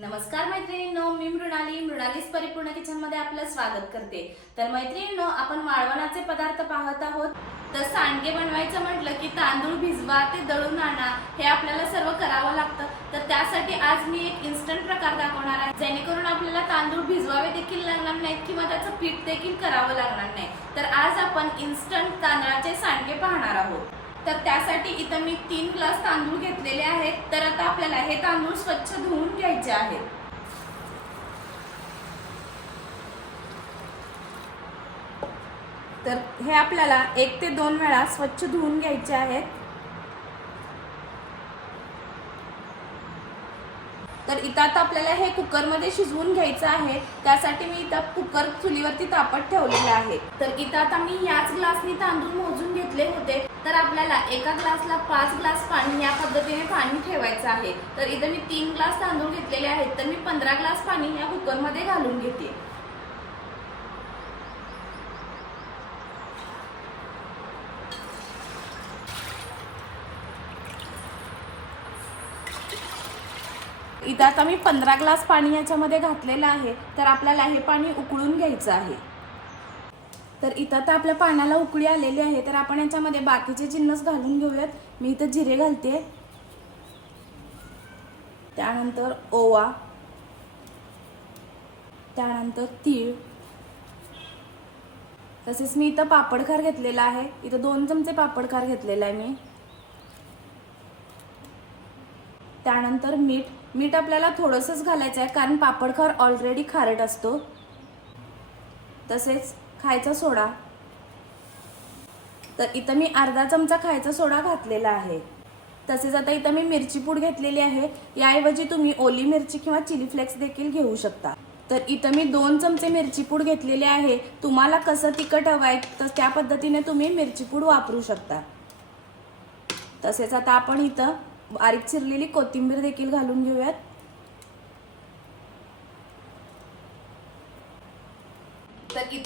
नमस्कार मैत्रिणींनो मी मृणाली. मृणालीस परिपूर्ण किचनमध्ये आपलं स्वागत करते. तर मैत्रिणींनो आपण वाळवणाचे पदार्थ पाहत आहोत. तर सांडगे बनवायचं म्हटलं की तांदूळ भिजवा ते दळून आणा हे आपल्याला सर्व करावं लागतं. तर त्यासाठी आज मी एक इन्स्टंट प्रकार दाखवणार आहे जेणेकरून आपल्याला तांदूळ भिजवावे देखील लागणार नाहीत किंवा त्याचं पीठ देखील करावं लागणार नाही. तर आज आपण इन्स्टंट तांदळाचे सांडगे पाहणार आहोत. तर त्यासाठी इथं मी तीन ग्लास तांदूळ घेतलेले आहेत. तर आता आपल्याला हे तांदूळ स्वच्छ धुवून घ्यायचे आहेत. तर हे आपल्याला एक ते दोन वेळा स्वच्छ धुवून घ्यायचे आहेत. तर इथं आता आपल्याला हे कुकरमध्ये शिजवून घ्यायचं आहे. त्यासाठी मी इथं कुकर चुलीवरती तापत ठेवलेलं आहे. तर इथं आता मी याच ग्लासनी तांदूळ मोजून घेतले होते. तर आपल्याला एका ग्लासला पाच ग्लास पाणी या पद्धतीने पाणी ठेवायचं आहे. तर इथं मी तीन ग्लास तांदूळ घेतलेले आहेत. तर मी पंधरा ग्लास पाणी या कुकरमध्ये घालून घेते. इथं आता मी पंधरा ग्लास पाणी याच्यामध्ये घातलेलं आहे. तर आपल्याला हे पाणी उकळून घ्यायचं आहे. तर इथं तर आपल्या पाण्याला उकळी आलेली आहे तर आपण याच्यामध्ये बाकीचे जिन्नस घालून घेऊयात. मी इथं जिरे घालते. त्यानंतर ओवा. त्यानंतर तीळ. तसेच मी इथं पापडखार घेतलेला आहे. इथं दोन चमचे पापडखार घेतलेला आहे मी. त्यानंतर मीठ. मीठ आपल्याला थोडंसंच घालायचं आहे कारण पापडखार ऑलरेडी खारट असतो. तसेच खायचा सोडा. तर इथं मी अर्धा चमचा खायचा सोडा घातलेला आहे. तसेच आता इथं मी मिरची पूड घेतलेली आहे. याऐवजी तुम्ही ओली मिरची किंवा चिली फ्लेक्स देखील घेऊ शकता. तर इथं मी दोन चमचे मिरची पूड घेतलेले आहे. तुम्हाला कसं तिखट हवं आहे तर त्या पद्धतीने तुम्ही मिरची पूड वापरू शकता. तसेच आता आपण इथं बारीक चिरलेली कोथिंबीर देखील घालून घेऊयात.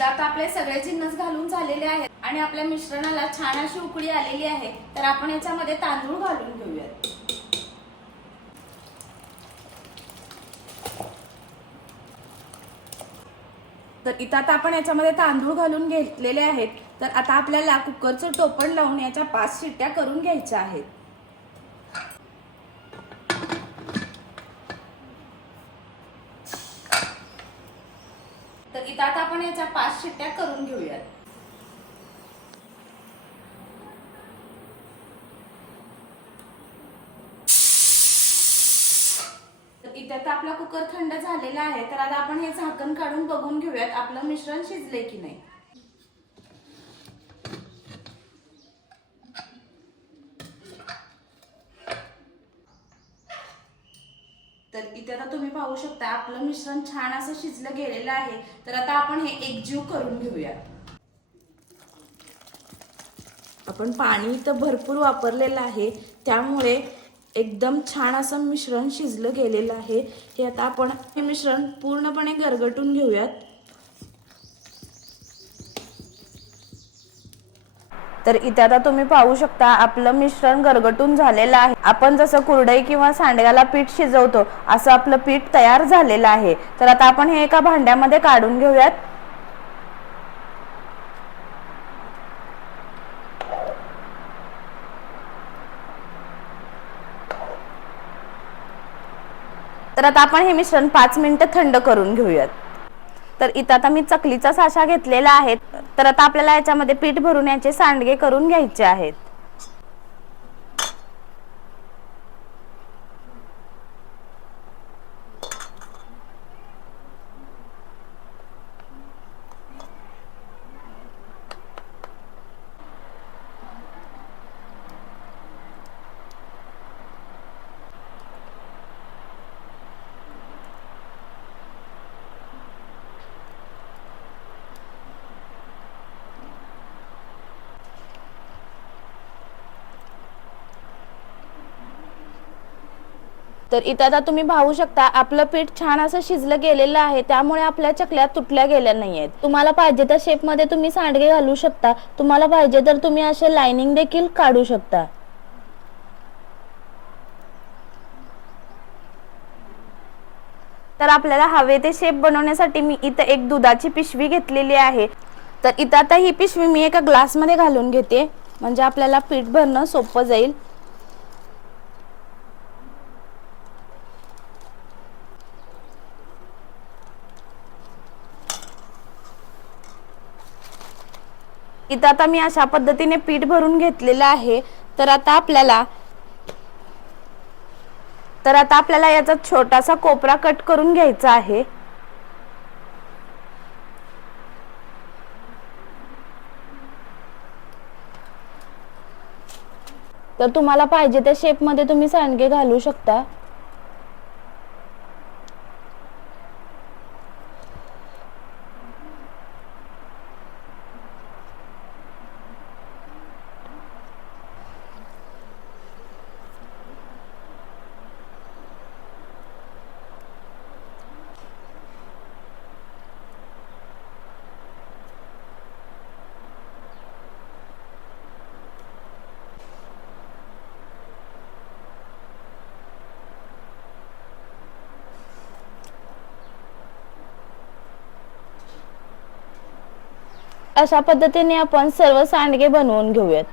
तर इथं आता आपले सगळे जिन्नस घालून झालेले आहेत. आणि आपल्या मिश्रणाला छान अशी उकळी आलेली आहे. तर आपण याच्यामध्ये तांदूळ घालून घेऊयात. तर इथं आता आपण याच्यामध्ये तांदूळ घालून घेतलेले आहेत. तर आता आपल्याला कुकरचं टोपण लावून याच्या पाच शिट्ट्या करून घ्यायच्या आहेत. आता आपण याच्या पाच शिट्ट्या करून घेऊयात. तर इथे तर आपला कुकर थंड झालेला आहे तर आता आपण हे झाकण काढून बघून घेऊयात आपलं मिश्रण शिजले की नाही तर इथे आता तुम्ही पाहू शकता आपलं मिश्रण छान असं शिजलं गेलेलं आहे. तर आता आपण हे एकजीव करून घेऊया आपण पाणी इथं भरपूर वापरलेलं आहे. त्यामुळे एकदम छान असं मिश्रण शिजलं गेलेलं आहे. हे आता आपण हे मिश्रण पूर्णपणे गरगटून घेऊयात. तर इथे आता तुम्ही पाहू शकता आपलं मिश्रण गरगटून झालेलं आहे. आपण जसं कुरडई किंवा सांडग्याला पीठ शिजवतो असं आपलं पीठ तयार झालेलं आहे. तर आता आपण हे एका भांड्यामध्ये काढून घेऊयात. तर आता आपण हे मिश्रण पाच मिनिटं थंड करून घेऊयात. तर इथं आता मी चकलीचा साचा घेतलेला आहे. तर आता आपल्याला याच्यामध्ये पीठ भरून याचे सांडगे करून घ्यायचे आहेत. तर इथं आता तुम्ही पाहू शकता आपलं पीठ छान असं शिजलं गेलेलं आहे. त्यामुळे आपल्या चकल्या तुटल्या गेल्या नाही आहेत तुम्हाला पाहिजे त्या शेपमध्ये तुम्ही सांडगे घालू शकता. तुम्हाला पाहिजे तर तुम्ही असे लाइनिंग देखील काढू शकता. तर आपल्याला हवे ते शेप बनवण्यासाठी मी इथं एक दुधाची पिशवी घेतलेली आहे. तर इथं आता ही पिशवी मी एका ग्लासमध्ये घालून घेते. म्हणजे आपल्याला पीठ भरणं सोपं जाईल. इथं आता मी अशा पद्धतीने पीठ भरून घेतलेलं आहे. तर आता आपल्याला तर आता आपल्याला याचा छोटासा कोपरा कट करून घ्यायचा आहे. तर तुम्हाला पाहिजे त्या शेपमध्ये तुम्ही सांडगे घालू शकता. अशा पद्धतीने आपण सर्व सांडगे बनवून घेऊयात.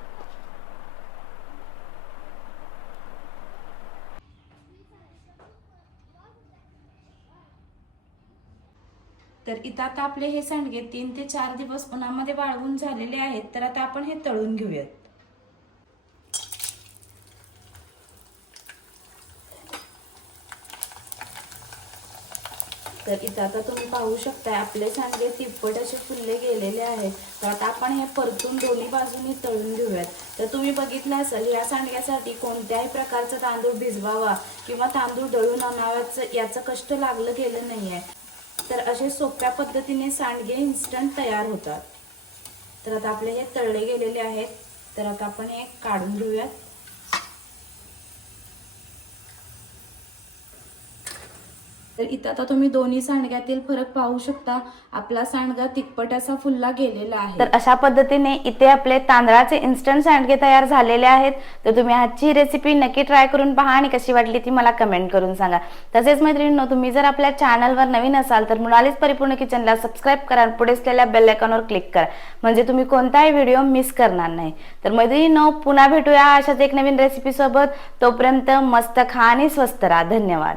तर इथं आता आपले हे सांडगे तीन ते चार दिवस उन्हामध्ये वाळवून झालेले आहेत तर आता आपण हे तळून घेऊयात. तर इथं आता तुम्ही पाहू शकताय आपले सांडगे तिप्पट असे फुलले गेलेले आहेत. तर आता आपण हे परतून दोन्ही बाजूनी तळून घेऊयात. तर तुम्ही बघितलं असेल या सांडग्यासाठी कोणत्याही प्रकारचा तांदूळ भिजवावा किंवा तांदूळ दळून आणावाचं याचं कष्ट लागलं गेलं नाहीये. तर असे सोप्या पद्धतीने सांडगे इन्स्टंट तयार होतात. तर आता आपले हे तळले गेलेले आहेत. तर आता आपण हे काढून घेऊयात. तर इथं आता तुम्ही दोन्ही सांडग्यातील फरक पाहू शकता. आपला सांडगा तिप्पट असा फुलला गेलेला आहे. तर अशा पद्धतीने इथे आपले तांदळाचे इन्स्टंट सांडगे तयार झालेले आहेत. तर तुम्ही आजची रेसिपी नक्की ट्राय करून पहा आणि कशी वाटली ती मला कमेंट करून सांगा. तसेच मैत्रिणींनो तुम्ही जर आपल्या चॅनलवर नवीन असाल तर मुलालीच परिपूर्ण किचनला सबस्क्राईब करा आणि पुढे असलेल्या बेल आयकॉनवर क्लिक करा. म्हणजे तुम्ही कोणताही व्हिडिओ मिस करणार नाही. तर मैत्रिणींनो पुन्हा भेटूया अशाच एक नवीन रेसिपी सोबत. तोपर्यंत मस्त खा आणि स्वस्त राहा. धन्यवाद.